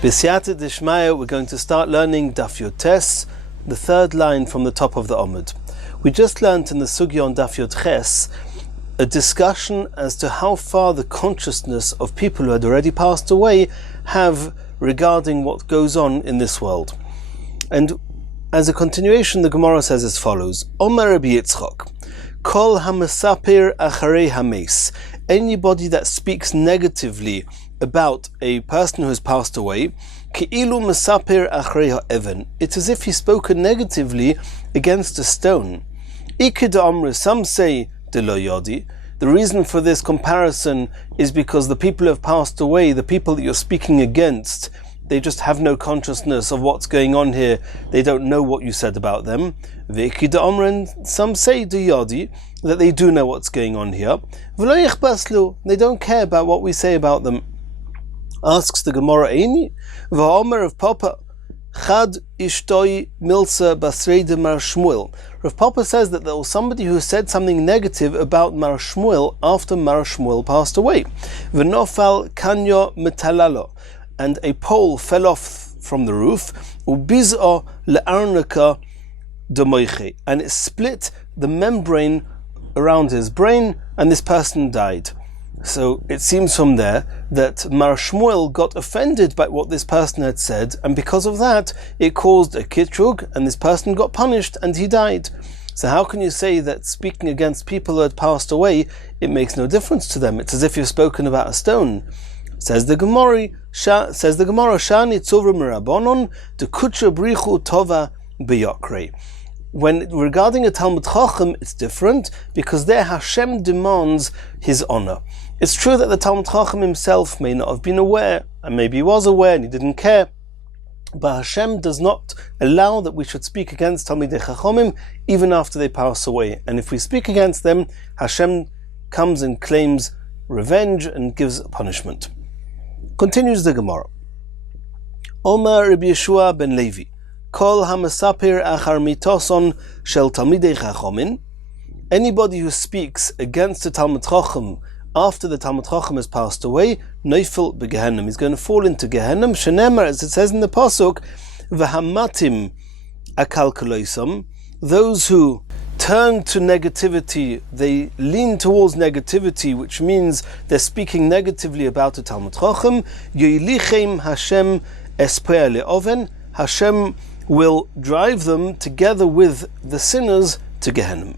B'siyata d'shmaya, we're going to start learning Daf Yotes, the third line from the top of the Omud. We just learnt in the Sugya on Daf Yotches a discussion as to how far the consciousness of people who had already passed away have regarding what goes on in this world. And as a continuation, the Gemara says as follows: Omer Rabbi Yitzchak, Kol hamasapir acharei hames. Anybody that speaks negatively about a person who has passed away, ki'ilu masapir acharei ha'even. It's as if he's spoken negatively against a stone. Ikid amr, some say de lo yodi. The reason for this comparison is because the people who have passed away, the people that you're speaking against, they just have no consciousness of what's going on here. They don't know what you said about them. Ve'ikid amr, and some say de yodi, that they do know what's going on here. V'lo yichbaslu, they don't care about what we say about them. Asks the Gemara, Eini, v'omer of Papa, Chad ishtoi milsa basreide Mar Shmuel. Rav Papa says that there was somebody who said something negative about Mar Shmuel after Mar Shmuel passed away. V'nofal kanyo metalalo, and a pole fell off from the roof. Ubiz'o le'arnaka demoiche, and it split the membrane around his brain, and this person died. So it seems from there that Mar Shmuel got offended by what this person had said, and because of that it caused a kitrug, and this person got punished and he died. So how can you say that speaking against people who had passed away, it makes no difference to them? It's as if you've spoken about a stone. Says the Gemara, Shani tzuvra mirabonon de kutra brichu tova beyokre. When regarding a Talmud Chacham, it's different, because there Hashem demands his honor. It's true that the Talmud Chacham himself may not have been aware, and maybe he was aware and he didn't care, but Hashem does not allow that we should speak against Talmidei Chachamim even after they pass away. And if we speak against them, Hashem comes and claims revenge and gives punishment. Continues the Gemara. Omar Rabbi Yeshua ben Levi, Kol hamasapir achar mitoson shel talmidei chachomin. Anybody who speaks against the Talmud Chacham after the Talmud Chacham has passed away, neifel begehenim, he's going to fall into Gehenim. Shenemar, as it says in the pasuk, v'hamatim akalkaloisam. Those who turn to negativity, they lean towards negativity, which means they're speaking negatively about the Talmud Chacham. Yoilichem Hashem espea leoven. Hashem will drive them together with the sinners to Gehenna.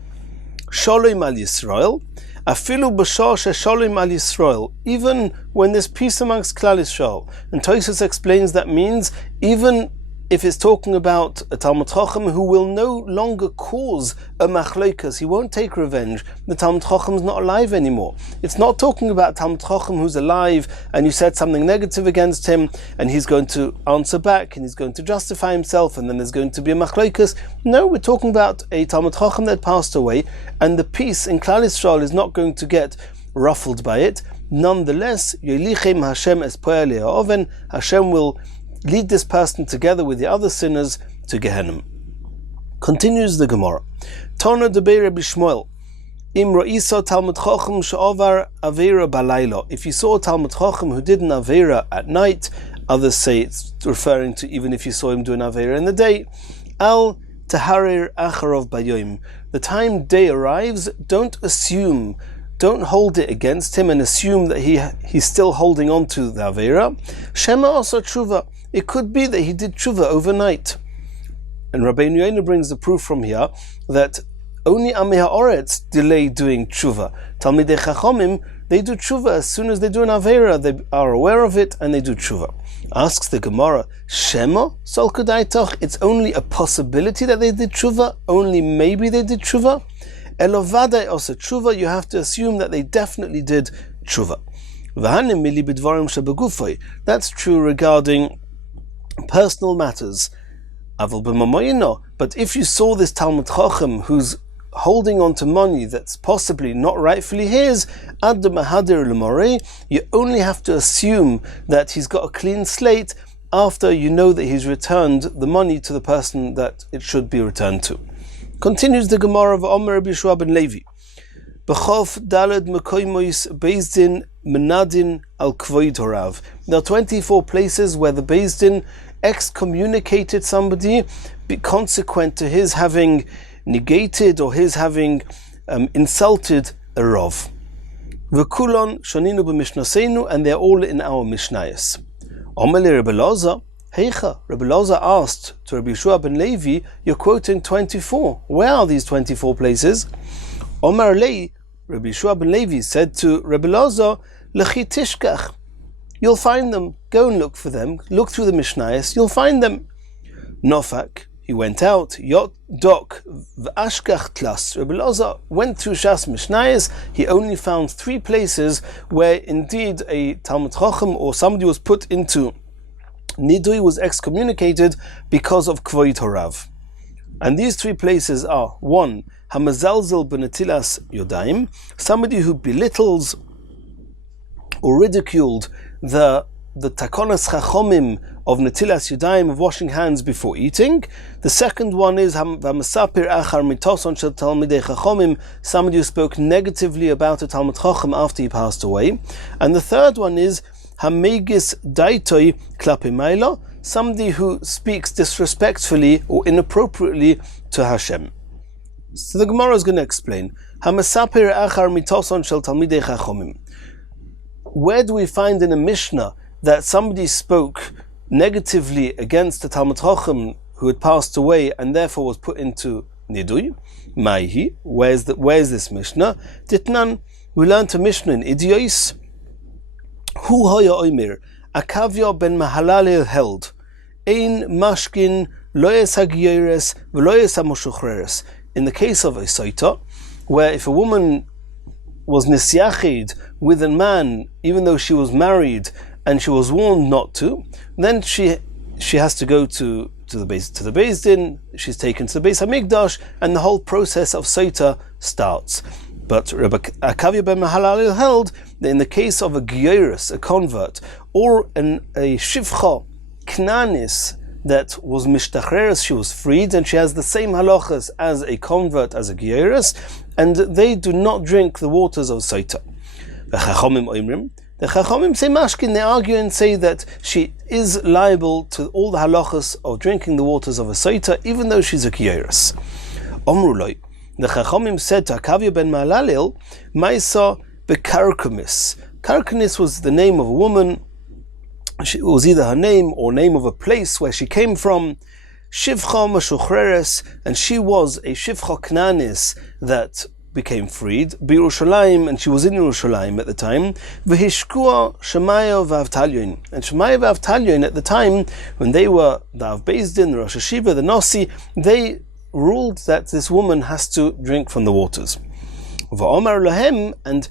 Shalom al Yisrael, afilu b'shah shalom al Yisrael, even when there's peace amongst Klal Yisrael. And Tosfos explains that means even if it's talking about a Talmud Chacham who will no longer cause a machlokas, he won't take revenge. The Talmud Chacham is not alive anymore. It's not talking about Talmud Chacham who's alive and you said something negative against him and he's going to answer back and he's going to justify himself and then there's going to be a machlokas. No, we're talking about a Talmud Chacham that passed away, and the peace in Klal Yisrael is not going to get ruffled by it. Nonetheless, Yolichem Hashem espea le'oven, Hashem will lead this person together with the other sinners to Gehenna. Continues the Gemara. Tona debei Rabbi Shmuel, Im ro'isa Talmud Chacham she'ovar avera balayla. If you saw a Talmud Chacham who did an avera at night, others say it's referring to even if you saw him do an avera in the day. Al taharir acharov bayoim. The time day arrives, don't hold it against him and assume that he's still holding on to the avera. Shema also tshuva. It could be that he did tshuva overnight. And Rabbeinu Yonah brings the proof from here that only Amei Ha'oretz delay doing tshuva. Talmidei Chachamim, they do tshuva as soon as they do an avera, they are aware of it and they do tshuva. Asks the Gemara, Shema sol kedaitoch? It's only a possibility that they did tshuva, only maybe they did tshuva. Elovadai also tshuva, you have to assume that they definitely did tshuva. That's true regarding personal matters. But if you saw this Talmud Chacham who's holding on to money that's possibly not rightfully his, you only have to assume that he's got a clean slate after you know that he's returned the money to the person that it should be returned to. Continues the Gemara of Omer Rabbi Yeshua ben Levi. B'chof daled mekoimois Beis Din menadin al kvoid horav. There are 24 places where the Beis Din excommunicated somebody consequent to his having negated or his having insulted a Rav. V'kulon shoninu b'mishnasenu, and they're all in our Mishnayos. Omele Rebbe Loza, Heicha. Rebbe Loza asked to Rabbi Yeshua ben Levi, you're quoting 24. Where are these 24 places? Omar Lei, Rabbi Yeshua ben Levi said to Rebbe Loza, Lechi tishkach. You'll find them. Go and look for them. Look through the Mishnayos. You'll find them. Nofak. He went out. Yot dok v'ashkach tlas. Rebbe Loza went through Shas Mishnayos. He only found 3 places where indeed a Talmud Chacham or somebody was put into Nidui, was excommunicated because of Kvoid Horav. And these 3 places are: 1, Hamazalzel benetilas yodaim, somebody who belittles or ridiculed the takonas chachomim of netilas yadayim, of washing hands before eating. The second one is v'masapir achar mitoson shel talmidei chachomim, somebody who spoke negatively about a Talmud Chacham after he passed away. And the third one is hamegis daitoi klape maila, somebody who speaks disrespectfully or inappropriately to Hashem. So the Gemara is going to explain. Hamasapir achar mitoson shel talmidei chachomim. Where do we find in a Mishnah that somebody spoke negatively against the Talmud Chacham who had passed away and therefore was put into Nidui? Maihi. Where's this Mishnah? Ditnan. We learned a Mishnah in Idiois. Hu hoya oimir. Akavya ben Mahalalel held. Ein mashkin loyes hagyeres v'loyes hamoshuchreres. In the case of a soita, where if a woman was nisyachid with a man, even though she was married and she was warned not to, then she has to go to the Beis Din. She's taken to the Beis Hamikdash, and the whole process of soita starts. But Rabbi Akavya ben Mahalalel held that in the case of a gyoris, a convert, or a shivcha knanis that was mishtachreres, she was freed, and she has the same halachas as a convert, as a gyoris, and they do not drink the waters of soita. The Chachomim say mashkin, they argue and say that she is liable to all the halachas of drinking the waters of a soita, even though she's a gyoris. Omruloi. The Chachomim said to Akavya ben Mahalalel, Maisa bekarkumis. Karkumis was the name of a woman. It was either her name or name of a place where she came from. Shivcha mashuchreres, and she was a shivcha knanis that became freed. B'Yerushalayim, and she was in Yerushalayim at the time. V'hishkua Shemaya v'Avtalyon, and Shemaya v'Avtalyon at the time when they were the Av Beis Din, the Rosh Hashiva, the Nasi, they ruled that this woman has to drink from the waters. V'Omar Lahem, and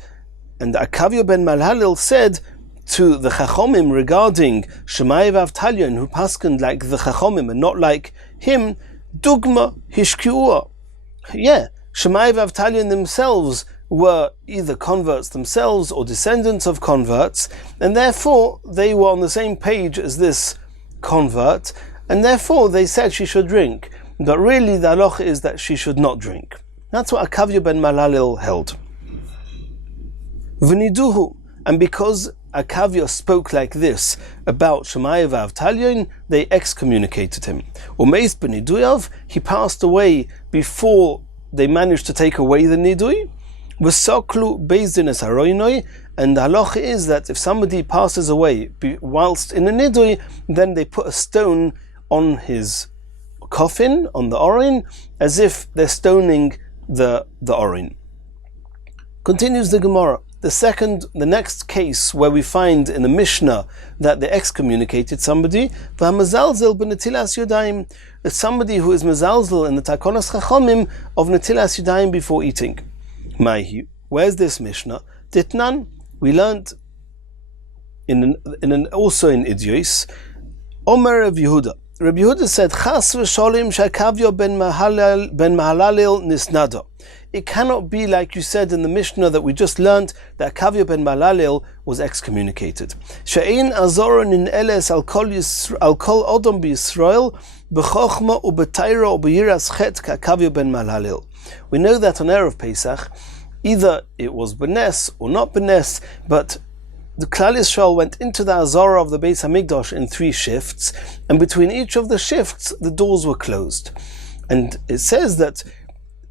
Akavya ben Mahalalel said to the Chachomim regarding Shemaya v'Avtalyon, who paskened like the Chachomim and not like him, Dugma hishkiua. Yeah, Shemaya v'Avtalyon themselves were either converts themselves or descendants of converts, and therefore they were on the same page as this convert, and therefore they said she should drink. But really the halacha is that she should not drink. That's what Akavya ben Mahalalel held. V'niduhu, and because Akavya spoke like this about Shemaya v'Avtalyon, they excommunicated him. Umeis b'niduyav, he passed away before they managed to take away the nidui. V'soklu Beis Din es haroinoi, and the halacha is that if somebody passes away whilst in a nidui, then they put a stone on his coffin, on the orin, as if they're stoning the orin. Continues the Gemara. The next case where we find in the Mishnah that they excommunicated somebody, v'hamazalzel b'netilas yodayim, it's somebody who is mazalzel in the takonas chachomim of netilas yodayim before eating. Maihi, where's this Mishnah? Ditnan, we learned also in Idiois, Omer Rav Yehuda. Rabbi Yehuda said, Chas v'sholim sh'Akavya ben Mahalalel nisnada. It cannot be like you said in the Mishnah that we just learned, that Akavya ben Mahalalel was excommunicated. She'ein azoron in eles al kol odom b'Yisrael b'chochma u'b'tayra u'b'yiras chet k'Akavya ben Mahalalel. We know that on Erev Pesach, either it was benes or not benes, but the Klal Yisrael went into the Azara of the Beis Hamikdash in 3 shifts, and between each of the shifts, the doors were closed. And it says that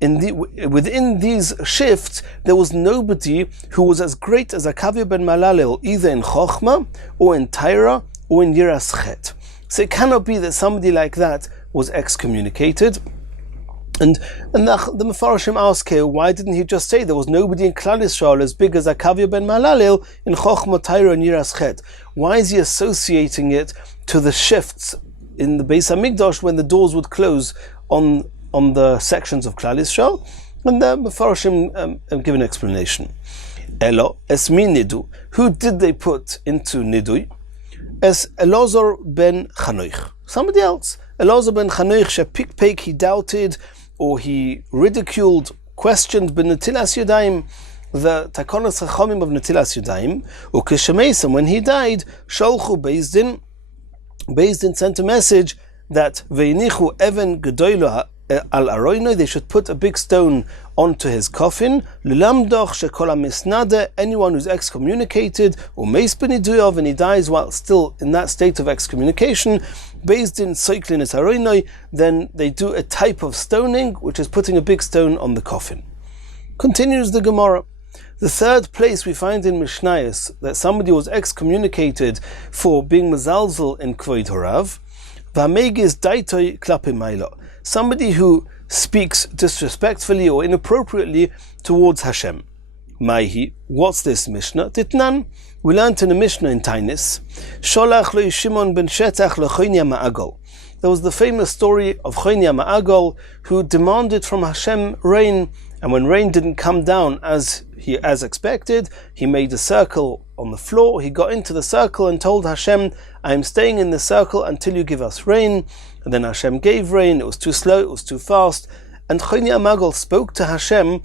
within these shifts, there was nobody who was as great as Akavya ben Malalel, either in Chochmah, or in Taira, or in Yiras Chet. So it cannot be that somebody like that was excommunicated. And the Mefarshim ask here, why didn't he just say there was nobody in Klal Yisrael as big as Akavya ben Malalel in Chochmah, Taira, and Yiras Chet? Why is he associating it to the shifts in the Beis Hamikdash when the doors would close on the sections of Klal Yisrael? And the Mefarshim give an explanation. Elo, es mi nidu. Who did they put into nidui? Es Elazar ben Chanoich. Somebody else. Elazar ben Chanoich shepikpek, he doubted, or he ridiculed, questioned b'netilas yadayim, the takonos chachamim of netilas yadayim. Ukeshemeisam, when he died, sholchu Beis Din sent a message that veinichu even gedoylo al aroino, they should put a big stone onto his coffin. Lulamdoch shekol misnade, anyone who's excommunicated, or meis b'niduyov, and he dies while still in that state of excommunication, Beis Din soiklin es aroino, then they do a type of stoning, which is putting a big stone on the coffin. Continues the Gemara. The third place we find in Mishnayos that somebody was excommunicated for being mezalzel in Kvoid Horav, v'hamegis daitoi klape mailo, somebody who speaks disrespectfully or inappropriately towards Hashem. Maihi, what's this Mishnah? Titnan, we learned in a Mishnah in Tainis, Sholach lo Shimon ben Shetach lo Chonia Ma'agol. There was the famous story of Chonia Ma'agol, who demanded from Hashem rain, and when rain didn't come down as expected, he made a circle on the floor. He got into the circle and told Hashem, I am staying in the circle until you give us rain. And then Hashem gave rain. It was too slow, it was too fast. And Chonia Ma'agol spoke to Hashem,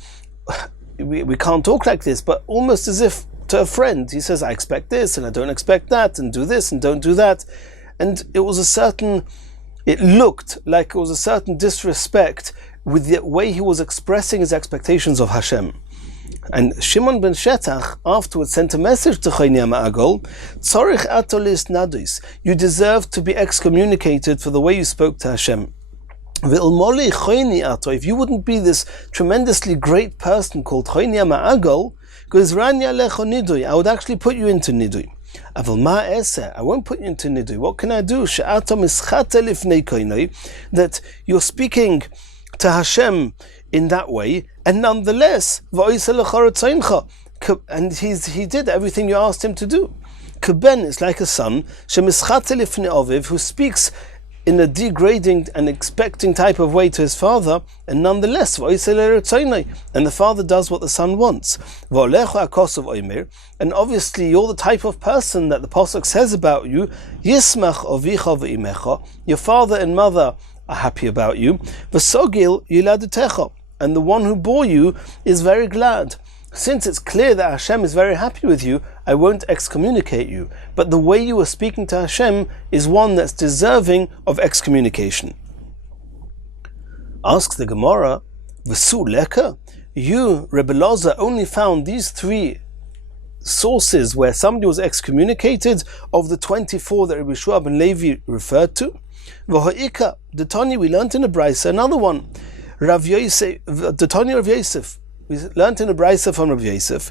we can't talk like this, but almost as if to a friend. He says, I expect this and I don't expect that, and do this and don't do that. And it looked like it was a certain disrespect with the way he was expressing his expectations of Hashem. And Shimon ben Shetach afterwards sent a message to Chonia Ma'agol, Tzorich atolis nadis, you deserve to be excommunicated for the way you spoke to Hashem. If you wouldn't be this tremendously great person called Chonia Ma'agol, I would actually put you into nidui. I won't put you into nidui. What can I do? That you're speaking to Hashem in that way, and nonetheless, and he did everything you asked him to do. Keben is like a son who speaks in a degrading and expecting type of way to his father, and nonetheless, and the father does what the son wants. And obviously, you're the type of person that the Pasuk says about you, your father and mother are happy about you, and the one who bore you is very glad. Since it's clear that Hashem is very happy with you, I won't excommunicate you. But the way you are speaking to Hashem is one that's deserving of excommunication. Asks the Gemara, V'su leka? You, Rebbe Loza, only found these 3 sources where somebody was excommunicated of the 24 that Rabbi Shua ben Levi referred to? V'ha'ika, the Tani we learnt in the Brisa, another one. Rav Yosef, the Tani of Yosef. We learned in the Brisa from Rav Yosef,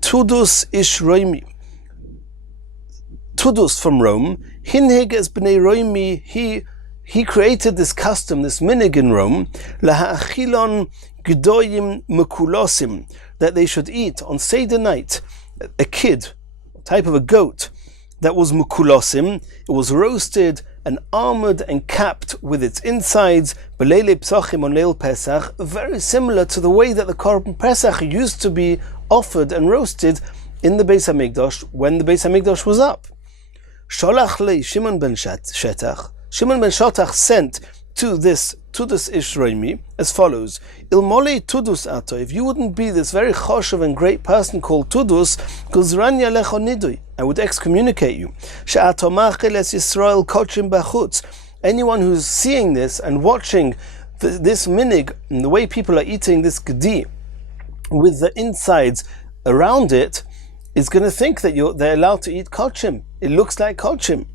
Tudus ish Roimi. Tudus from Rome, Hinhig es b'nei Roimi, he created this custom, this minig in Rome, laha'achilon g'doyim mekulosim, that they should eat on Seder night a kid, a type of a goat, that was mekulosim. It was roasted and armored and capped with its insides, b'leilei psachim on Leil Pesach, very similar to the way that the Korban Pesach used to be offered and roasted in the Beis Hamikdash when the Beis Hamikdash was up. Sholach lei Shimon ben Shetach. Shimon ben Shetach sent to this Tudus Ishroimi as follows: Ilmolei Tudus ato, if you wouldn't be this very choshev and great person called Tudus, Guzranya lecho nidui, I would excommunicate you. She'ato machil es Yisrael kochim bachutz. Anyone who's seeing this and watching this minig and the way people are eating this gedi with the insides around it is going to think that they're allowed to eat kodshim. It looks like kodshim.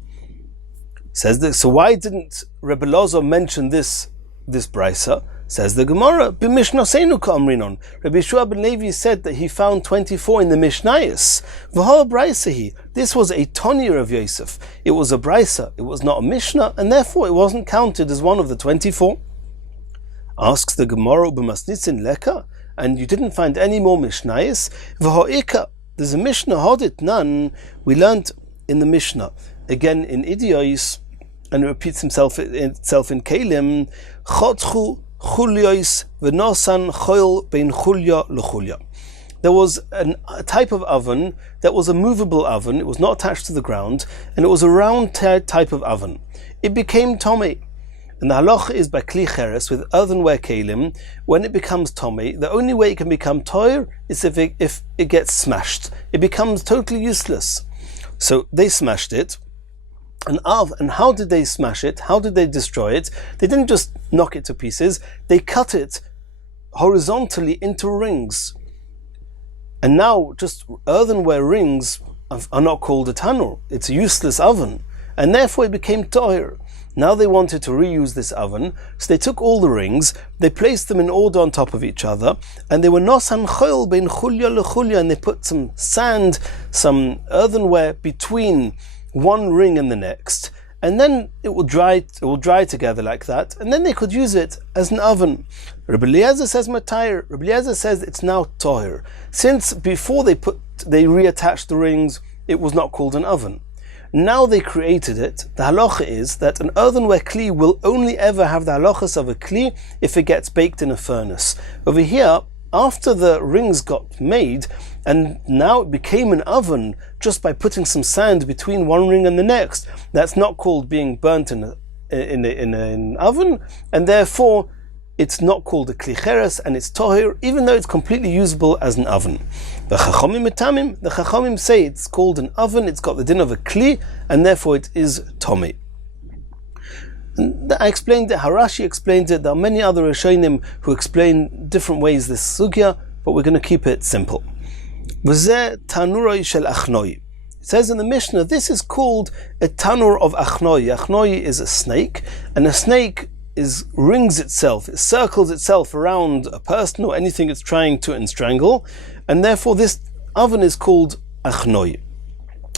Says that, so why didn't Rebbe Lozo mention this brisa? Says the Gemara, b'mishnaseinu ka'amrinon. Rabbi Yeshua ben Levi said that he found 24 in the Mishnayos. V'ha brisa. This was a Tanya of Yosef. It was a brisa. It was not a Mishnah, and therefore it wasn't counted as one of the 24. Asks the Gemara, b'masnitzin leka, and you didn't find any more Mishnayos. V'ha'ika. There's a Mishnah, hodit nan. We learned in the Mishnah again in Idios, and it repeats itself in Kalim. Chotchu chulyois v'nosan choil bein chulya l'chulya. There was a type of oven that was a movable oven. It was not attached to the ground, and it was a round type of oven. It became tomei. And the halacha is by kli cheres, with earthenware kalim, when it becomes tomei, the only way it can become toir is if it gets smashed. It becomes totally useless. So they smashed it. And how did they smash it? How did they destroy it? They didn't just knock it to pieces. They cut it horizontally into rings. And now just earthenware rings are not called a tanur. It's a useless oven. And therefore it became toir. Now they wanted to reuse this oven, so they took all the rings, they placed them in order on top of each other, and they were nosan choil bein chulya l'chulya, and they put some sand, some earthenware between one ring and the next, and then it will dry together like that, and then they could use it as an oven. Rabbi Eliezer says matayr. Rabbi Eliezer says it's now toir. Since before they reattached the rings, it was not called an oven. Now they created it. The halacha is that an earthenware kli will only ever have the halachas of a kli if it gets baked in a furnace. Over here, after the rings got made, and now it became an oven just by putting some sand between one ring and the next, that's not called being burnt in an oven, and therefore it's not called a kli cheres, and it's tohir, even though it's completely usable as an oven. The Chachamim say it's called an oven, it's got the din of a kli, and therefore it is tomei. I explained it, Harashi explained it, there are many other Rishonim who explain different ways this sugya, but we're going to keep it simple. V'zeh tanuroi shel achnoi. It says in the Mishnah, this is called a tanur of achnoi. Achnoi is a snake, and a snake rings itself, it circles itself around a person or anything it's trying to strangle, and therefore this oven is called achnoi.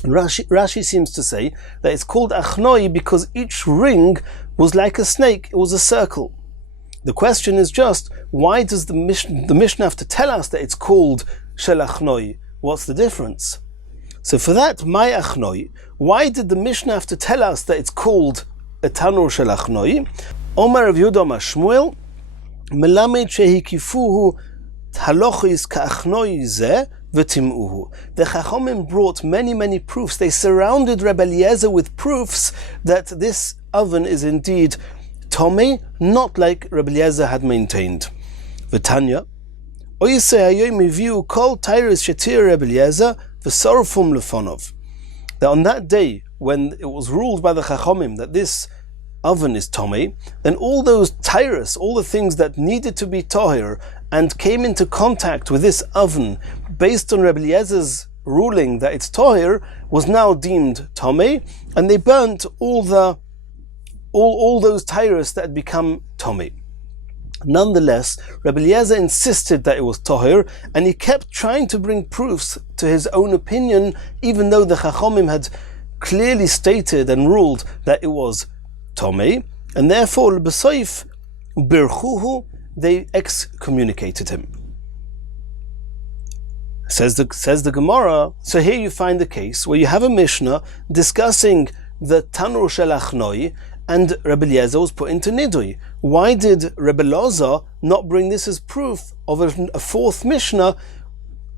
Rashi seems to say that it's called achnoi because each ring was like a snake, it was a circle. The question is just, why does the Mishnah have to tell us that it's called shel achnoi? What's the difference? So for that, my achnoi, why did the Mishnah have to tell us that it's called a tanur shel achnoi? Omer Rav Yehuda Shmuel, melamed shehikifuhu halochis ka'achnoi zeh v'tim'uhu. The Chachamim brought many proofs. They surrounded Rebbe Eliezer with proofs that this oven is indeed tomei, not like Rebbe Eliezer had maintained. V'tanya, oyse hayomi viu kol tyrus shetir Rebbe Eliezer v'sorfum lefonov. That on that day, when it was ruled by the Chachamim that this oven is tomei, then all those tyrus, all the things that needed to be tohir and came into contact with this oven based on Rebbe Eliezer's ruling that it's tohir, was now deemed tomei, and they burnt all those tyrus that had become tomei. Nonetheless, Rebbe Eliezer insisted that it was tohir, and he kept trying to bring proofs to his own opinion, even though the Chachamim had clearly stated and ruled that it was tomei, and therefore b'soif birchuhu, they excommunicated him. Says the Gemara. So here you find a case where you have a Mishnah discussing the tanur shel achnoi, and Rebbe Eliezer was put into nidui. Why did Rebbe Eliezer not bring this as proof of a fourth Mishnah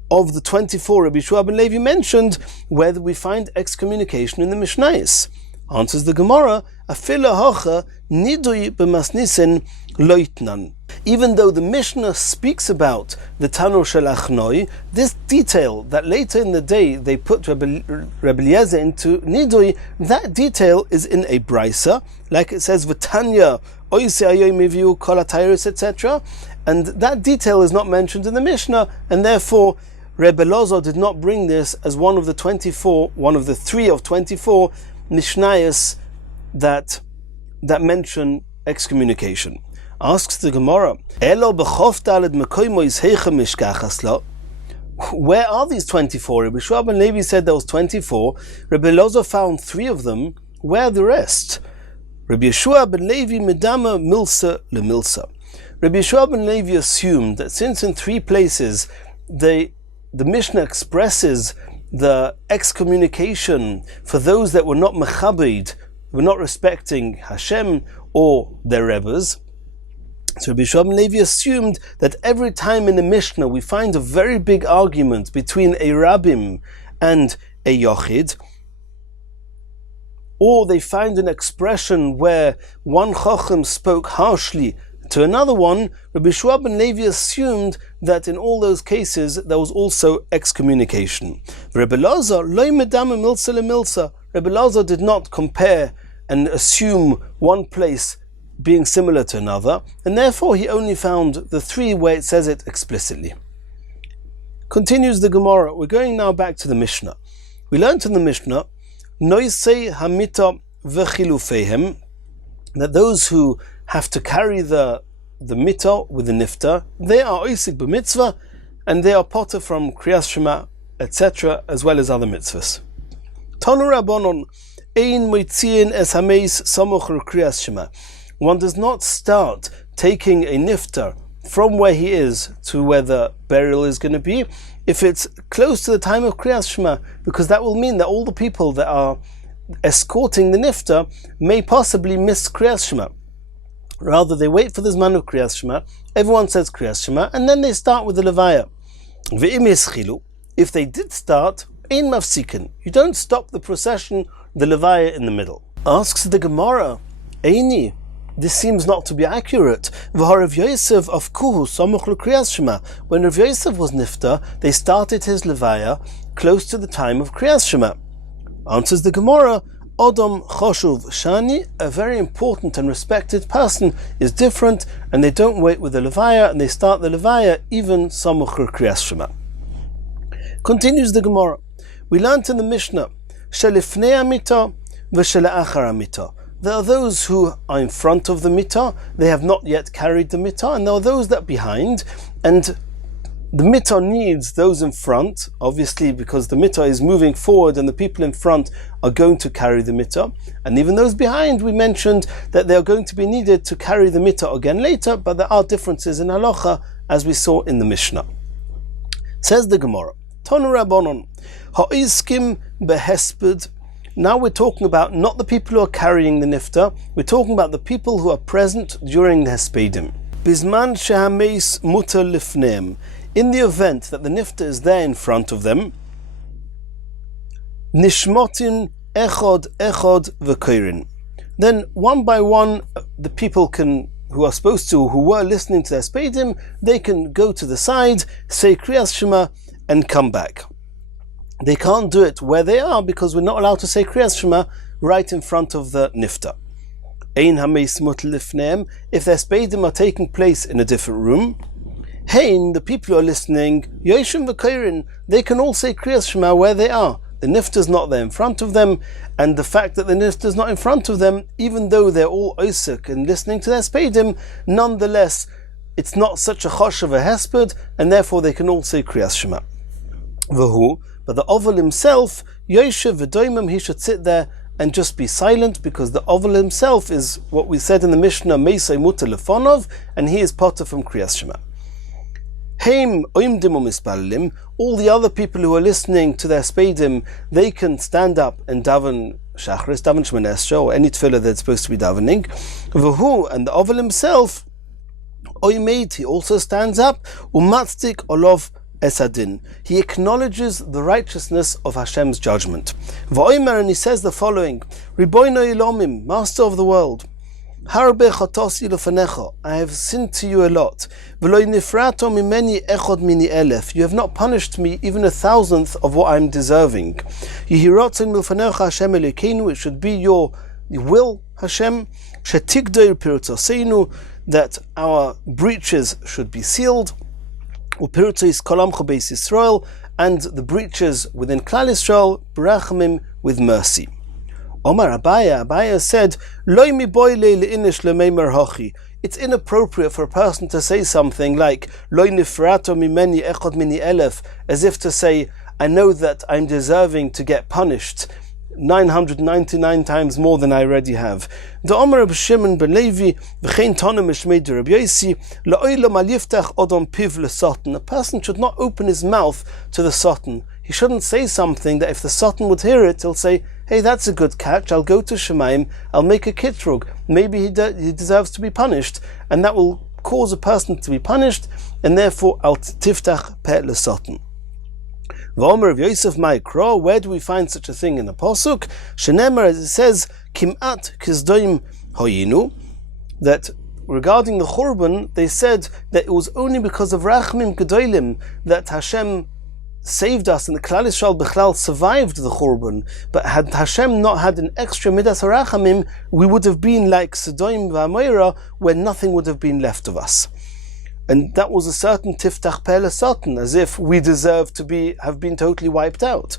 of the 24 Rabbi Yeshua ben Levi mentioned, where we find excommunication in the Mishnayos? Answers the Gemara, afila hocha nidui b'masnisen loitnan. Even though the Mishnah speaks about the tanur shel achnoi, this detail that later in the day they put Rebbe Eliezer into nidui, that detail is in a brisa, like it says v'tanya oyse hayomi viu kol hatyrus, etc. And that detail is not mentioned in the Mishnah, and therefore Rebbe Elazar did not bring this as one of the 3 of 24 Mishnayos that mention excommunication. Asks the Gemara, where are these 24? Rabbi Yeshua ben Levi said there was 24. Rebbe Elazar found 3 of them. Where are the rest? Rabbi Yeshua ben Levi medama milsa lemilsa. Rabbi Yeshua ben Levi assumed that since in 3 places the Mishnah expresses the excommunication for those that were not mechabed, were not respecting Hashem or their Rebbes, so Rabbi Yeshua ben Levi assumed that every time in the Mishnah we find a very big argument between a Rabbim and a Yochid, or they find an expression where one Chacham spoke harshly to another one, Rabbi Yeshua ben Levi assumed that in all those cases there was also excommunication. Rebbe Elazar lo medama milsa lemilsa. Rebbe Elazar did not compare and assume one place being similar to another, and therefore he only found the 3 where it says it explicitly. Continues the Gemara. We're going now back to the Mishnah. We learned in the Mishnah noisei hamita v'chilufeihem, that those who have to carry the mitah with the nifta, they are oisik b'mitzvah, and they are potter from kriyas shema, etc., as well as other mitzvahs. Tanu Rabbanon ein moitziin es hameis samoch kriyas shema. One does not start taking a nifta from where he is to where the burial is going to be if it's close to the time of kriyas shema, because that will mean that all the people that are escorting the nifta may possibly miss kriyas shema. Rather, they wait for the zman of kriyas shema, everyone says kriyas shema, and then they start with the levaya. Ve'im yeschilu, if they did start, ein mafsikin, you don't stop the procession, the levaya in the middle. Asks the Gemara, Eini, this seems not to be accurate. V'harav Yosef of Kuhu samuch l'kriyas shema. When Rav Yosef was nifta, they started his levaya close to the time of kriyas shema. Answers the Gemara, Odom choshuv shani, a very important and respected person, is different, and they don't wait with the levaya, and they start the levaya even samuch l'kriyas shema. Continues the Gemara. We learnt in the Mishnah, shelifnei hamitah v'shela'achar hamitah. There are those who are in front of the mitah, they have not yet carried the mitah, and there are those that are behind, and the mitah needs those in front, obviously because the mitah is moving forward and the people in front are going to carry the mitah, and even those behind, we mentioned that they are going to be needed to carry the mitah again later, but there are differences in halacha as we saw in the Mishnah. Says the Gemara, Tonu Rabbanon, ha'iskim behesped. Now we're talking about not the people who are carrying the nifta, we're talking about the people who are present during the hespedim. Bizman shehameis muter lifneim. In the event that the nifta is there in front of them, nishmotin echod v'koirin. Then one by one, the people who were listening to the hespedim, they can go to the side, say kriyas shema, and come back. They can't do it where they are because we're not allowed to say kriyas shema right in front of the nifta. Ein hameis muter lifneim. If the hespedim are taking place in a different room, Hein, the people who are listening, Yoshim v'Kairin, they can all say kriyas shema where they are. The nifta is not there in front of them, and the fact that the nifta is not in front of them, even though they're all osik and listening to their hespedim, nonetheless, it's not such a chosh of a hesped, and therefore they can all say kriyas shema. V'hu, but the oval himself, Yoshev v'doimim, he should sit there and just be silent, because the oval himself is what we said in the Mishnah, Meisei muter lefonov, and he is potter from kriyas shema. Heim oimdim u'mispalim, all the other people who are listening to their hespedim, they can stand up and daven shachris, daven shmoneh esrei, or any tefillah that's supposed to be davening. V'hu, and the oval himself, oimed, he also stands up, u'matzdik olov esadin. He acknowledges the righteousness of Hashem's judgment. V'oimer, and he says the following, Ribono Ilomim, Master of the world, Harbe chatosi lefanecha, I have sinned to you a lot. V'lo nifrato mimeni echod mini elef, you have not punished me even 1,000th of what I am deserving. Yehirotzen milfanecha Hashem Elokeinu, it should be your will, Hashem, shetigdoir pirutzoseinu, that our breaches should be sealed, upirtois kolamcha beis Yisrael, and the breaches within Klal Yisrael, berachamim, with mercy. Omar Abaya said, Loi mi boile leinish lemeimer hachi. It's inappropriate for a person to say something like Loi nifrato mimeni echad mini elef, as if to say, I know that I'm deserving to get punished 999 times more than I already have. The Omer Reb Shimon ben Levi, v'chein tonem mishmei Reb Yosi, la'olam al yiftach odom piv lesoten. A person should not open his mouth to the soten. He shouldn't say something that if the soten would hear it, he'll say, hey, that's a good catch, I'll go to Shemaim, I'll make a kitrug. Maybe he deserves to be punished, and that will cause a person to be punished, and therefore al tiftach pe lesoten. V'omer of Yosef Ma'ikra, where do we find such a thing in the Pasuk? Shenemar, as it says, Kim'at kizdoim hoyinu, that regarding the Churban, they said that it was only because of Rachmim Gedolim that Hashem saved us, and the Klal Yisrael Bichlal survived the Churban. But had Hashem not had an extra Midas HaRachamim, we would have been like Sodom v'Amorah, where nothing would have been left of us. And that was a certain tiftach pele soten, as if we deserve to have been totally wiped out.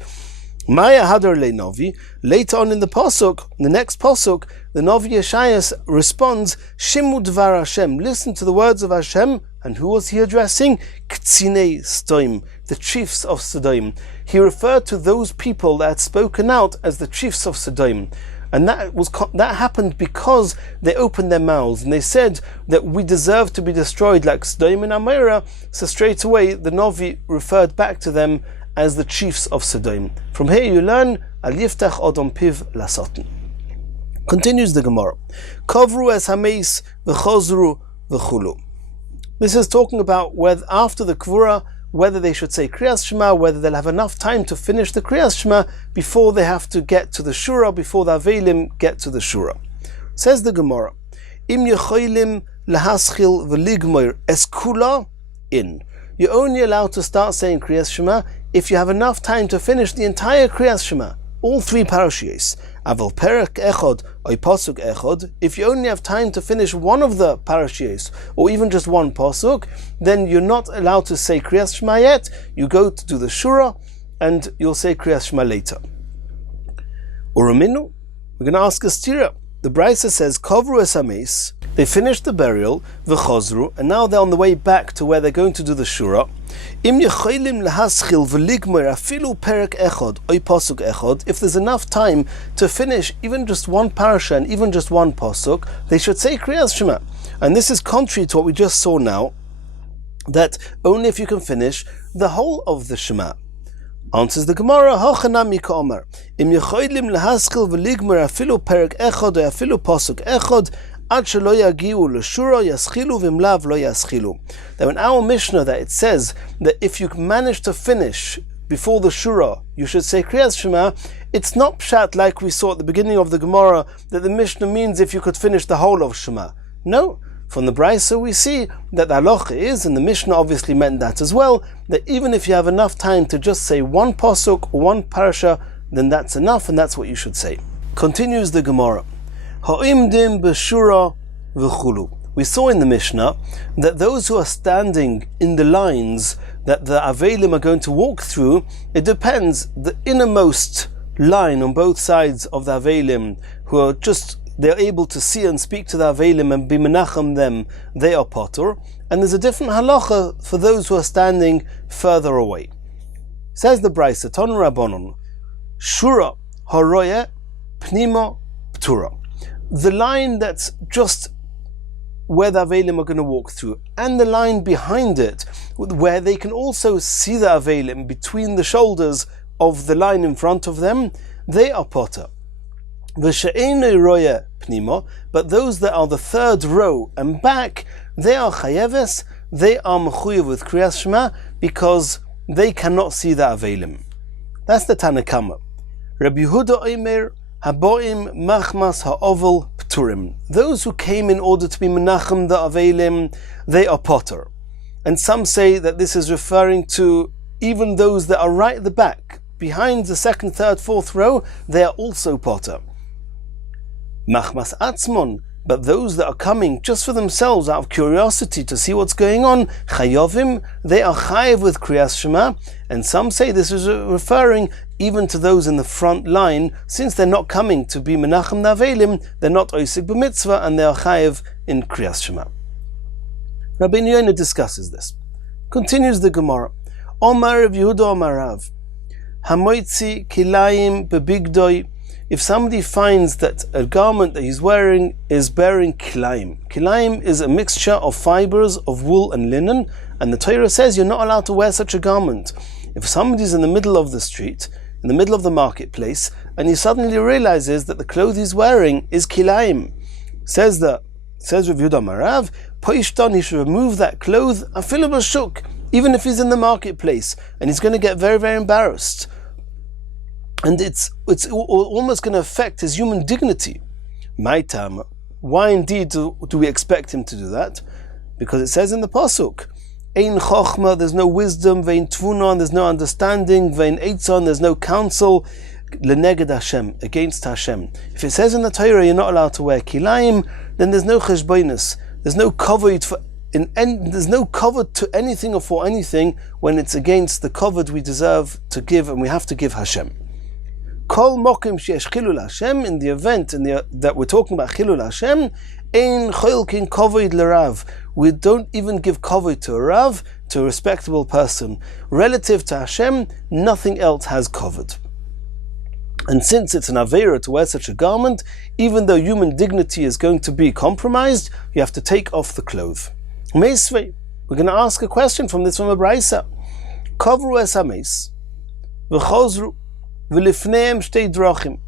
Maya hadar le Novi. Later on in the pasuk, the next pasuk, the Novi Yeshayas responds, Shimu dvar Hashem. Listen to the words of Hashem. And who was he addressing? Ktsinei Sodom, the chiefs of Sodom. He referred to those people that had spoken out as the chiefs of Sodom. And that happened because they opened their mouths and they said that we deserve to be destroyed like Sodom and Amorah. So straight away the Novi referred back to them as the chiefs of Sodom. From here you learn al yiftach odom piv lasoten. Continues the Gemara. Kovru es hameis v'chozru v'chulu. This is talking about whether after the Kvura, whether they should say Kriyas Shema, whether they'll have enough time to finish the Kriyas Shema before they have to get to the Shura, before the Avelim get to the Shura. Says the Gemara, Im yecholim lahaschil v'ligmoir es kula in. You're only allowed to start saying Kriyas Shema if you have enough time to finish the entire Kriyas Shema, all three parashiyos. Aval perek echod or pasuk echod. If you only have time to finish one of the parashiyos, or even just one pasuk, then you're not allowed to say Kriyas Shema yet. You go to do the Shura, and you'll say Kriyas Shema later. Uraminu, we're going to ask a stira. The Brisa says, Kovru es hameis. They finished the burial, v'chozru, and now they're on the way back to where they're going to do the Shura. Im yecholim lahaschil v'ligmoir afilu perek echod oy pasuk echod. If there's enough time to finish even just one parasha and even just one pasuk, they should say Kriyas Shema. And this is contrary to what we just saw now, that only if you can finish the whole of the Shema. Answers the Gemara, Hachanami ka'omer. Im yecholim lahaschil v'ligmoir afilu perek echod oy afilu pasuk echod. That in our Mishnah that it says that if you manage to finish before the Shura, you should say Kriyas Shema, it's not pshat like we saw at the beginning of the Gemara that the Mishnah means if you could finish the whole of Shema. No, from the Brisa we see that the halacha is, and the Mishnah obviously meant that as well, that even if you have enough time to just say one pasuk or one parasha, then that's enough and that's what you should say. Continues the Gemara. Ha'imdim b'shura v'chulu. We saw in the Mishnah that those who are standing in the lines that the Avelim are going to walk through, it depends, the innermost line on both sides of the Avelim, who are they're able to see and speak to the Avelim and be menachem them, they are potter. And there's a different halacha for those who are standing further away. Says the Brisa, Ton Rabbanon, Shura haroye pnima ptura. The line that's just where the Avelim are going to walk through, and the line behind it, where they can also see the Avelim between the shoulders of the line in front of them, they are potter. V'she'enei roya pnima, but those that are the third row and back, they are chayeves, they are mechuyev with Kriyas Shema, because they cannot see the Avelim. That's the Tanakama. Rabbi Yehuda Omer, Haboim machmas ha'ovel pturim. Those who came in order to be menachem the Avelim, they are potter. And some say that this is referring to even those that are right at the back, behind the second, third, fourth row, they are also potter. Machmas atzmon But those that are coming just for themselves out of curiosity to see what's going on, chayovim, they are chayev with kriyas shema, and some say this is referring even to those in the front line, since they're not coming to be menachem navelim, they're not oisik b'mitzvah, and they are chayev in kriyas shema. Rabbi Yonah discusses this. Continues the Gemara. Omar Rav Yehuda Omar Rav, hamoitzi kilayim bebigdoi. If somebody finds that a garment that he's wearing is bearing kilayim. Kilayim is a mixture of fibers of wool and linen, and the Torah says you're not allowed to wear such a garment. If somebody's in the middle of the street, in the middle of the marketplace, and he suddenly realizes that the clothes he's wearing is kilayim, says Rav Yehuda Marav, poishton, he should remove that cloth, afilu b'shuk, even if he's in the marketplace, and he's going to get very, very embarrassed. And it's almost going to affect his human dignity. My time, why indeed do we expect him to do that? Because it says in the pasuk, Ein chochma, there's no wisdom, vein tvunon, there's no understanding, vein eitzon, there's no counsel, leneged Hashem, against Hashem. If it says in the Torah you're not allowed to wear kilayim, then there's no cheshbonus, there's no covered there's no covered to anything or for anything when it's against the covered we deserve to give and we have to give Hashem. Kol mokim sheyesh chilul Hashem, in the event that we're talking about chilul Hashem, ein cholkin kovod l'rav. We don't even give kovod to a rav, to a respectable person. Relative to Hashem, nothing else has kovod. And since it's an aveira to wear such a garment, even though human dignity is going to be compromised, you have to take off the cloth. Meisvei, we're going to ask a question from this from a braysa. Kovru es hameis, v'chozru, v'lifneim shtei drachim.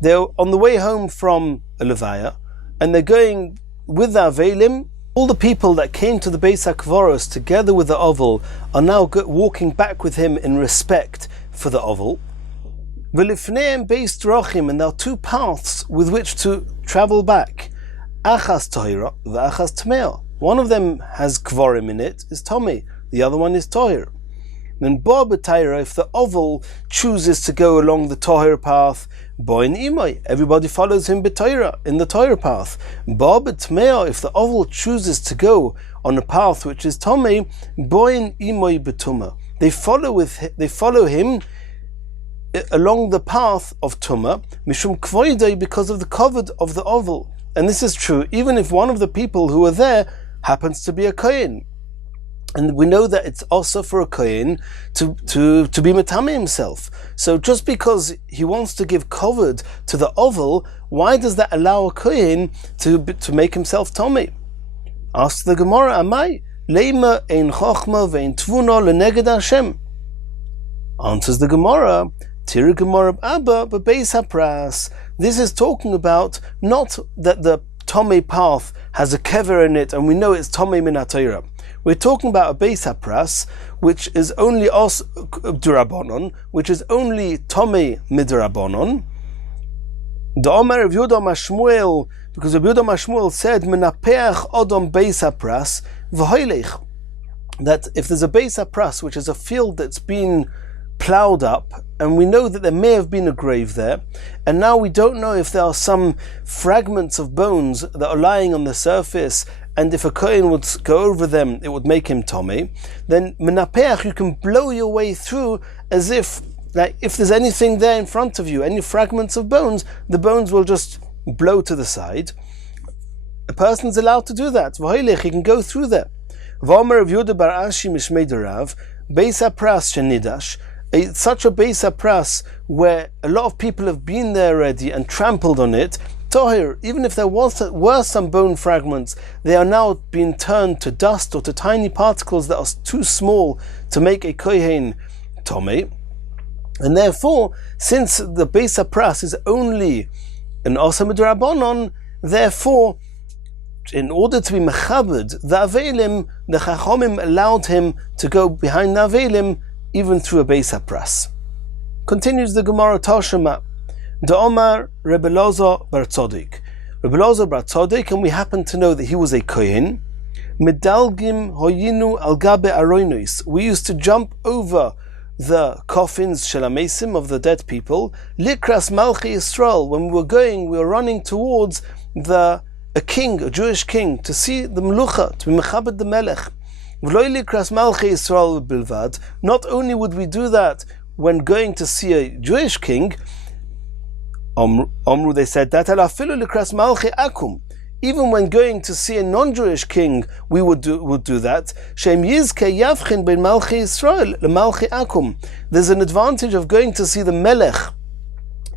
They're on the way home from a levaya, and they're going with the avelim. All the people that came to the Beis HaKvoros together with the oval are now walking back with him in respect for the oval. V'lifneim beis drachim, and there are two paths with which to travel back. Achas tohira v'achas tmea. One of them has kvorim in it, is Tomei. The other one is Tohir. Then Bo b'Taira, if the oval chooses to go along the Tohir path, Boin Imoi, everybody follows him b'Taira, in the Tohir path. Bo b'Tmea, if the oval chooses to go on a path which is Tomei, Boin Imoi b'Tuma. They follow him along the path of Tuma, Mishum Kvoidei, because of the covered of the oval. And this is true even if one of the people who are there happens to be a kohen. And we know that it's also for a kohen to be metame himself. So just because he wants to give covered to the oval, why does that allow a kohen to make himself tomei? Ask the Gemara, Amai, leima ein chochma vein tvuno leneged Hashem. Answers the Gemara, Tira Gemara Abba bebeis hapras. This is talking about not that the Tomei path has a kever in it and we know it's Tomei min HaTorah. We're talking about a beis hapras, which is only durabonon, which is only Tomei midrabonon. The Omer of Yehuda Mashmuel, because Yehuda Mashmuel said menapeach odom beis hapras v'hoilech, that if there's a beis hapras, which is a field that's been ploughed up, and we know that there may have been a grave there, and now we don't know if there are some fragments of bones that are lying on the surface, and if a kohen would go over them, it would make him tomei, then menapeach, you can blow your way through as if, like, if there's anything there in front of you, any fragments of bones, the bones will just blow to the side. A person's allowed to do that. V'hoilech, he can go through there. V'omer of Yehuda bar Ashi mishmei derav, beis hapras shenidash, such a beis hapras where a lot of people have been there already and trampled on it, tohir, even if there were some bone fragments, they are now being turned to dust or to tiny particles that are too small to make a kohen tomei. And therefore, since the beis hapras is only an osa midrabanon, therefore, in order to be mechabed the avelim, the chachomim allowed him to go behind the avelim even through a beis hapras. Continues the Gemara Toshima, the Omar Rebbe Lozo bar Tzodik. Rebbe Lozo bar Tzodik, and we happen to know that he was a kohen. Medalgim hoyinu al gabe aroinos. We used to jump over the coffins shelamesim of the dead people. Likras malchi Yisrael. When we were running towards the a king, a Jewish king, to see the melucha, to be mechabed the melech. Not only would we do that when going to see a Jewish king, Omru, they said that, even when going to see a non-Jewish king, we would do that. There's an advantage of going to see the melech,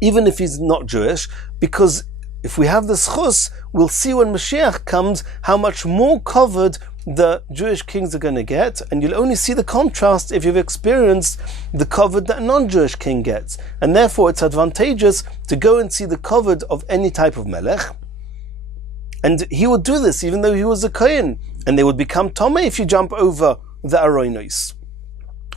even if he's not Jewish, because if we have the schus, we'll see when Mashiach comes how much more covered the Jewish kings are going to get, and you'll only see the contrast if you've experienced the covered that a non-Jewish king gets. And therefore it's advantageous to go and see the covered of any type of melech. And he would do this even though he was a kohen, and they would become tomei if you jump over the aroinos.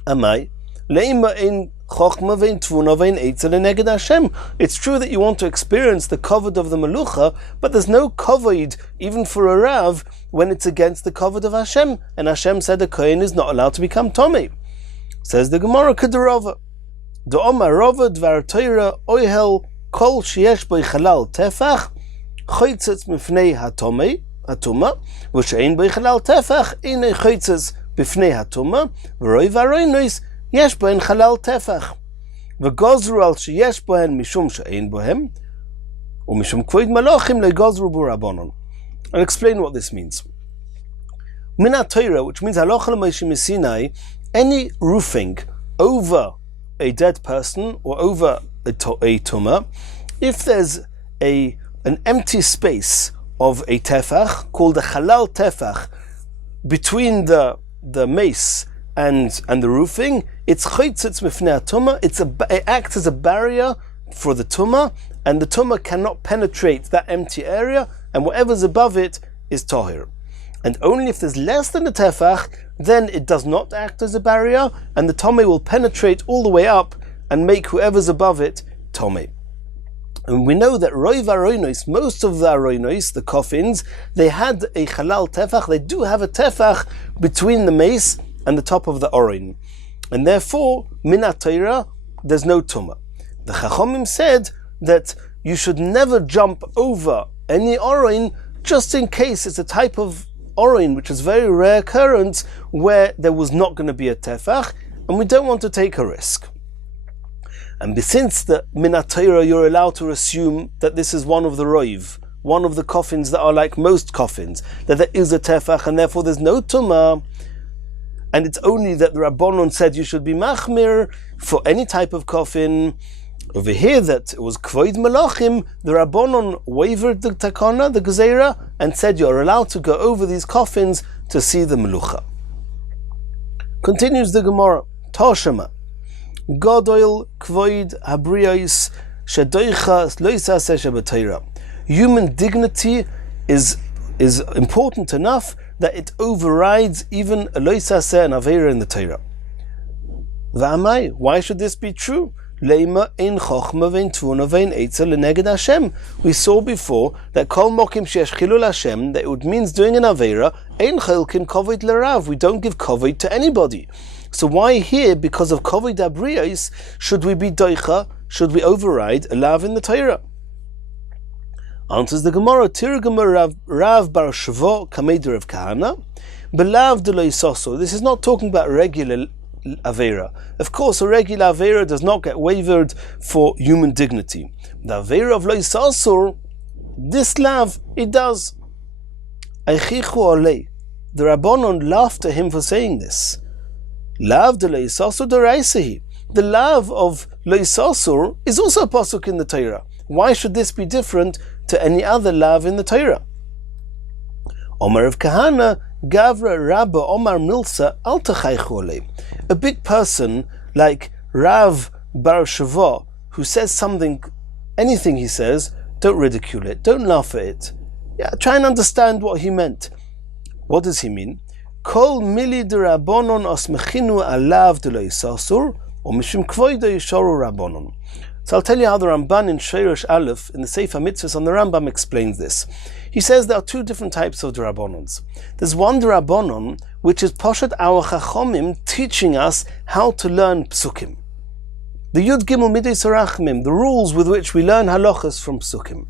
Amai leima in chochma vein tvuna vein eitzel neged Hashem. It's true that you want to experience the covered of the melucha, but there's no covered even for a rav when it's against the covered of Hashem, and Hashem said a kohen is not allowed to become tomei. Says the Gemara Kedarova, the Omar Rova dvar Torah oihel kol sheyesh bo chalal tefach choitzes mifnei hatomei hatuma v'shein bo chalal tefach inei choitzes bifnei hatuma v'roi v'aroinos yesh bohen chalal tefach v'gozru al sheyesh bohen mishum she'ein bohem u'mishum kvoid malachim le'gozru b'rabonon. I'll explain what this means. Minat Torah, which means halacha l'Moshe Sinai, any roofing over a dead person or over a tumah, if there's an empty space of a tefach called a halal tefach between the mace and the roofing, it's choitzitz mifnei tumah. It acts as a barrier for the tumah, and the tumah cannot penetrate that empty area, and whatever's above it is tahir. And only if there's less than a tefach, then it does not act as a barrier, and the tomei will penetrate all the way up and make whoever's above it tomei. And we know that roi v'aroinos, most of the aroinos, the coffins, they had a halal tefach. They do have a tefach between the mace and the top of the orin, and therefore minat Torah there's no tumah. The Chachomim said that you should never jump over any orin, just in case it's a type of orin which is very rare occurrence where there was not going to be a tefach, and we don't want to take a risk. And since the minat Torah, you're allowed to assume that this is one of the roiv, one of the coffins that are like most coffins, that there is a tefach, and therefore there's no tumah. And it's only that the Rabbanon said you should be machmir for any type of coffin. Over here, that it was kvoid malachim, the Rabbanon wavered the takana, the gezerah, and said you're allowed to go over these coffins to see the melucha. Continues the Gemara, Toshema, Godoil kvoid habriyos shedoicha loisa seshabatayra. Human dignity is important enough that it overrides even a loisa se and avera in the Torah. V'amai, why should this be true? Leima ein chochma vein tvuna vein eitzel leneged Hashem. We saw before that kol mokim sheyesh chilul Hashem, that it means doing an avera, ein chelkin kovod lerav. We don't give kovod to anybody. So why here, because of kovod abriyos, should we be doicha? Should we override a lav in the Torah? Answers the Gemara, Tirgum Rav Bar Shavo Kameder of Kahana, Belav de Loisoso. This is not talking about regular Avera. Of course, a regular Avera does not get wavered for human dignity. The Avera of Loisoso, this lav, it does. Eichichu Olei. The Rabbanon laughed at him for saying this. Lav de Loisoso Deraisehi. The lav of Loisoso is also a pasuk in the Torah. Why should this be different to any other lav in the Torah? Omar of Kahana, Gavra Rabba Omar Milsa Al Tachaychu Olei. A big person like Rav Bar Shava, who says something, anything he says, don't ridicule it, don't laugh at it. Try and understand what he meant. What does he mean? Kol mili de Rabbonon osmechinu alav de loisasur, or mishum kvoido yishoru Rabbonon. So I'll tell you how the Ramban in Shirish Aleph, in the Sefer Mitzvahs on the Rambam, explains this. He says there are two different types of Drabonons. There's one Drabonon, which is Poshet our Chachomim, teaching us how to learn Psukim. The Yud Gimel Midei Sarachmim, the rules with which we learn halachas from Psukim.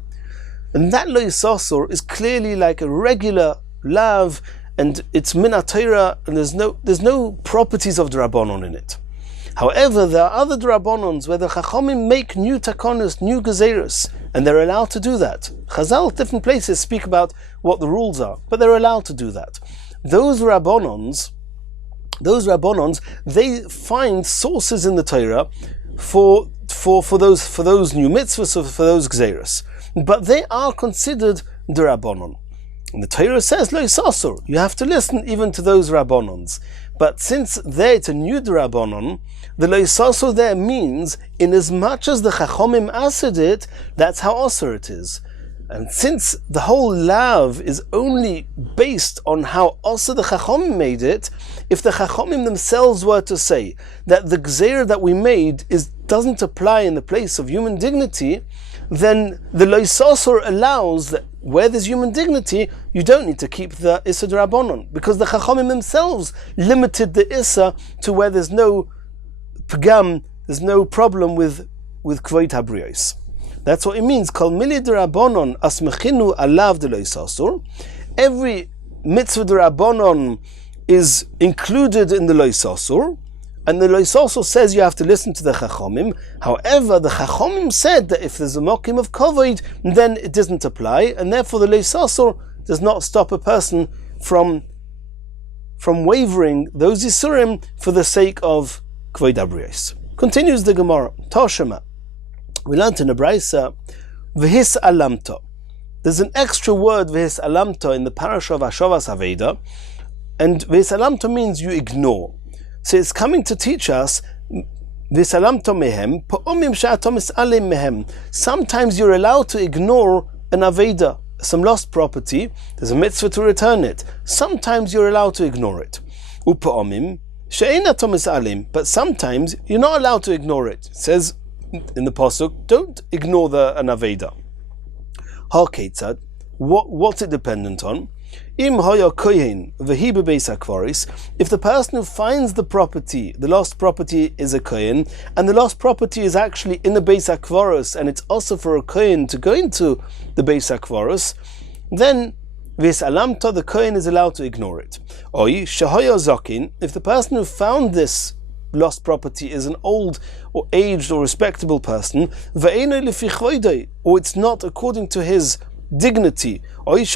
And that lo yisasur is clearly like a regular lav, and it's min ha-Torah, and there's no properties of drabonon in it. However, there are other drabonons where the chachomim make new takonos, new gezeiros, and they're allowed to do that. Chazal, different places, speak about what the rules are, but they're allowed to do that. Those rabbonons, they find sources in the Torah for those new mitzvahs, or for those gezeiros, but they are considered drabbonon. And the Torah says, lo yisasur, you have to listen even to those rabbonons. But since there it's a new drabbonon, the lo yisasur there means, in as much as the chachomim asid it, that's how osir it is. And since the whole lav is only based on how osir the chachomim made it, if the chachomim themselves were to say that the gzeir that we made doesn't apply in the place of human dignity, then the lo yisasur allows that where there's human dignity, you don't need to keep the Issa D'Rabbanon, because the Chachamim themselves limited the Issa to where there's no pgam, there's no problem with Kvod HaBriyos. That's what it means. Kol mili D'Rabbanon asmechinu alav de lo yisasur. Every mitzvah D'Rabbanon is included in the lo yisasur, and the lo yisasur says you have to listen to the Chachomim. However, the Chachomim said that if there's a mokim of kovod, then it doesn't apply, and therefore the lo yisasur does not stop a person from wavering those isurim for the sake of kvod habriyos. Continues the Gemara. Toshema. We learned in the Braisa, v'his alamto. There's an extra word v'his alamto in the parasha of Hashavas Aveda, and v'his alamto means you ignore. So it's coming to teach us, sometimes you're allowed to ignore an aveda, some lost property. There's a mitzvah to return it. Sometimes you're allowed to ignore it. But sometimes you're not allowed to ignore it. It says in the pasuk, don't ignore an aveda. What's it dependent on? If the person who finds the property, the lost property, is a kohen, and the lost property is actually in the beis hakvaros, and it's also for a kohen to go into the beis hakvaros, then the kohen is allowed to ignore it. If the person who found this lost property is an old or aged or respectable person, or it's not according to his dignity, or if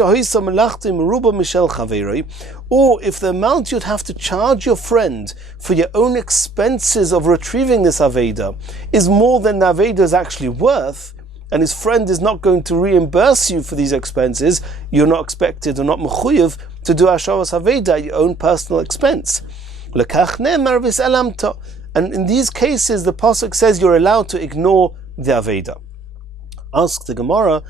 the amount you'd have to charge your friend for your own expenses of retrieving this aveda is more than the aveda is actually worth, and his friend is not going to reimburse you for these expenses, you're not expected or not mechuyev to do Hashavas Aveda at your own personal expense. And in these cases, the pasuk says you're allowed to ignore the aveda. Ask the Gemara,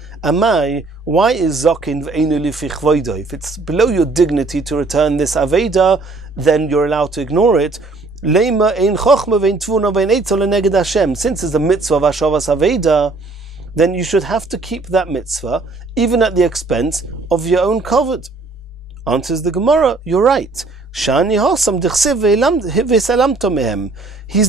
why is Zokin v'einu lifi chvoido? If it's below your dignity to return this aveda, then you're allowed to ignore it. Leima ein chochma vein tvuna vein eitzel leneged Hashem. Since it's a mitzvah of Hashavas Aveda, then you should have to keep that mitzvah, even at the expense of your own kavod. Answers the Gemara, you're right. Shani hosam dichsiv v'salamto mehem.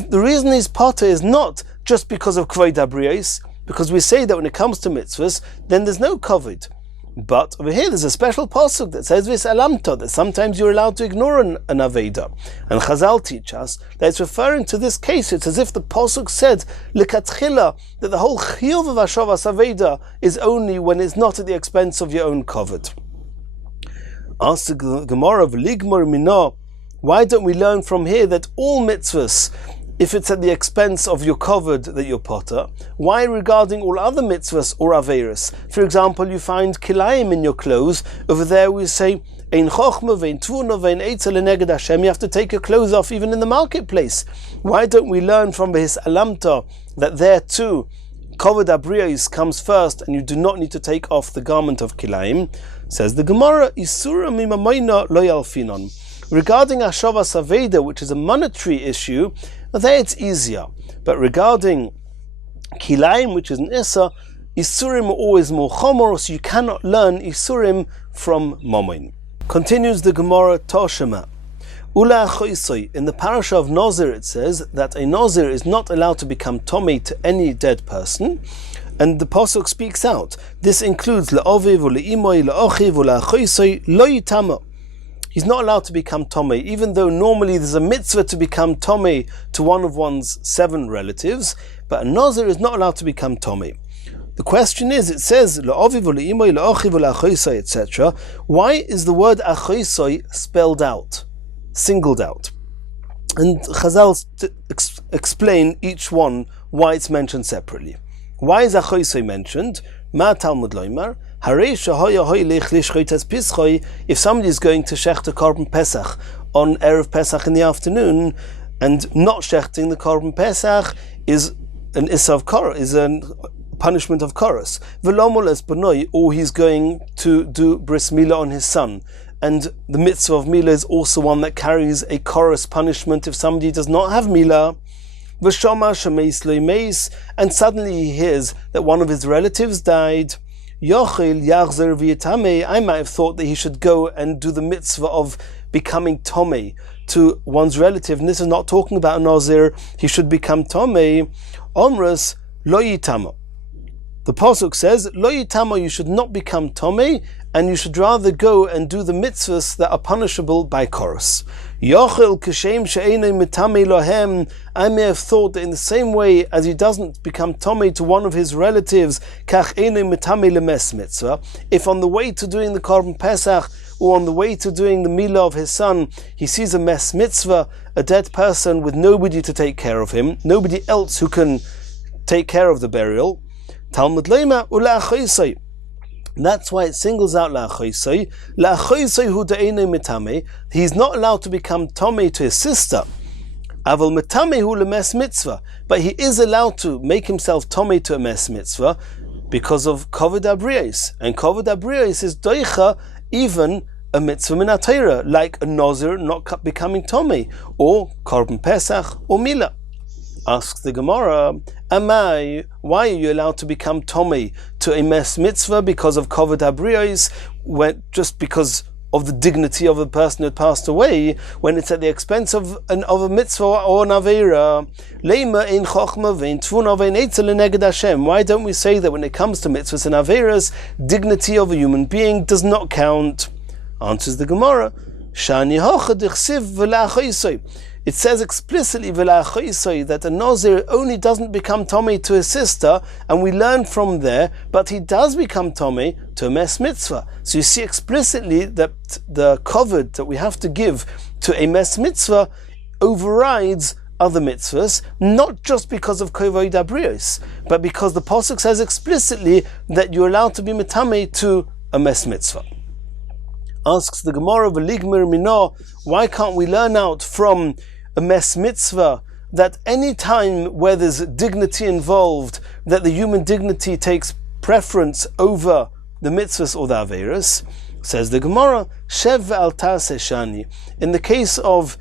The reason he's potter is not just because of kvod habriyos, because we say that when it comes to mitzvahs, then there's no kavod. But over here there's a special pasuk that says v'salamto, that sometimes you're allowed to ignore an aveda. And Chazal teach us that it's referring to this case. It's as if the pasuk said lekatchila, that the whole chiyuv of Hashavas Aveda is only when it's not at the expense of your own kavod. Ask the Gemara of Ligmar Minah, why don't we learn from here that all mitzvahs, if it's at the expense of your kavod that you're potter, why regarding all other mitzvahs or averis? For example, you find kilayim in your clothes. Over there we say, Ein chochma vein tvuna vein eitzel leneged Hashem. You have to take your clothes off even in the marketplace. Why don't we learn from his alamta that there too, kavod habriyos comes first, and you do not need to take off the garment of kilayim? Says the Gemara, Isura mimamayna lo yalfinon. Regarding Hashavas Aveda, which is a monetary issue, there it's easier. But regarding kilayim, which is an issa, isurim are always more chomor, so you cannot learn isurim from momin. Continues the Gemara, Toshema. Ula choisoi. In the parasha of Nazir it says that a Nazir is not allowed to become tomei to any dead person, And the pasuk speaks out. This includes la'oviv or la'imoy, la'ochiv or la'achoisoi, lo yitama. He's not allowed to become tomei, even though normally there's a mitzvah to become tomei to one of one's 7 relatives, but a nazir is not allowed to become tomei. The question is, it says la'oviv or la'imoy, la'ochiv or la'achoisoi, etc. Why is the word achoisoi spelled out, singled out? And Chazal explain each one why it's mentioned separately. Why is achoisoi mentioned? Ma Talmud loimar. If somebody is going to shecht a korban Pesach on Erev Pesach in the afternoon and not shechting the korban Pesach is an issa of korah, is a punishment of chorus. Or he's going to do bris milah on his son, and the mitzvah of milah is also one that carries a chorus punishment if somebody does not have milah. And suddenly he hears that one of his relatives died. I might have thought that he should go and do the mitzvah of becoming tomei to one's relative, and this is not talking about a nazir. He should become tomei. Omras lo yitama. The pasuk says lo yitama, you should not become tomei, and you should rather go and do the mitzvahs that are punishable by chorus. Yochel kishem she'enei mitamei lohem. I may have thought that in the same way as he doesn't become tomei to one of his relatives, kach enei mitamei lemes mitzvah. If on the way to doing the korban Pesach or on the way to doing the milah of his son, he sees a mes mitzvah, a dead person with nobody to take care of him, nobody else who can take care of the burial. Talmud leima ula'achoisai. That's why it singles out la'achoisai. La'achoisai hu da'enei mitame. He's not allowed to become tomei to his sister. Aval mitame hu lemes mitzvah. But he is allowed to make himself tomei to a mes mitzvah because of kovod abriyos. And kovod abriyos is doicha even a mitzvah min HaTorah, like a nazir not becoming tomei, or korban Pesach, or milah. Asks the Gemara, Amai, why are you allowed to become tomei to a mes mitzvah because of kovod habriyos, just because of the dignity of the person who had passed away, when it's at the expense of a mitzvah or an aveira? Why don't we say that when it comes to mitzvahs and aveiras, dignity of a human being does not count? Answers the Gemara, Shani hocha dichsiv v'la'achoisoi. It says explicitly that a nazir only doesn't become tomei to his sister, and we learn from there, but he does become tomei to a mes mitzvah. So you see explicitly that the kovod that we have to give to a mes mitzvah overrides other mitzvahs, not just because of kovod habriyos, but because the pasuk says explicitly that you're allowed to be metamei to a mes mitzvah. Asks the Gemara, v'ligmir mino, why can't we learn out from a mes mitzvah that any time where there's dignity involved, that the human dignity takes preference over the mitzvahs or the aveiros? Says the Gemara, shev al shani. In the case of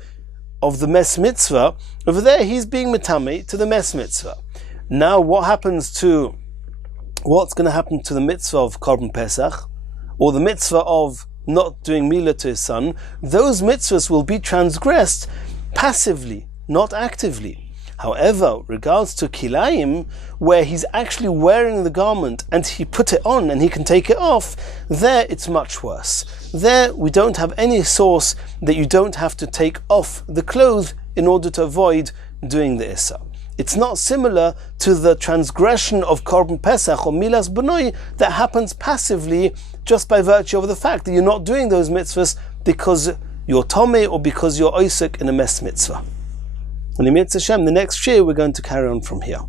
the mes mitzvah, over there he's being metamei to the mes mitzvah. Now what's going to happen to the mitzvah of korban Pesach, or the mitzvah of not doing milah to his son? Those mitzvahs will be transgressed passively, not actively. However, regards to kilayim, where he's actually wearing the garment and he put it on and he can take it off, there it's much worse. There we don't have any source that you don't have to take off the clothes in order to avoid doing the issa. It's not similar to the transgression of korban Pesach or milas benoi that happens passively just by virtue of the fact that you're not doing those mitzvahs because you're tomei or because you're oisek in a mes mitzvah. And in Mitzvah Hashem, the next year we're going to carry on from here.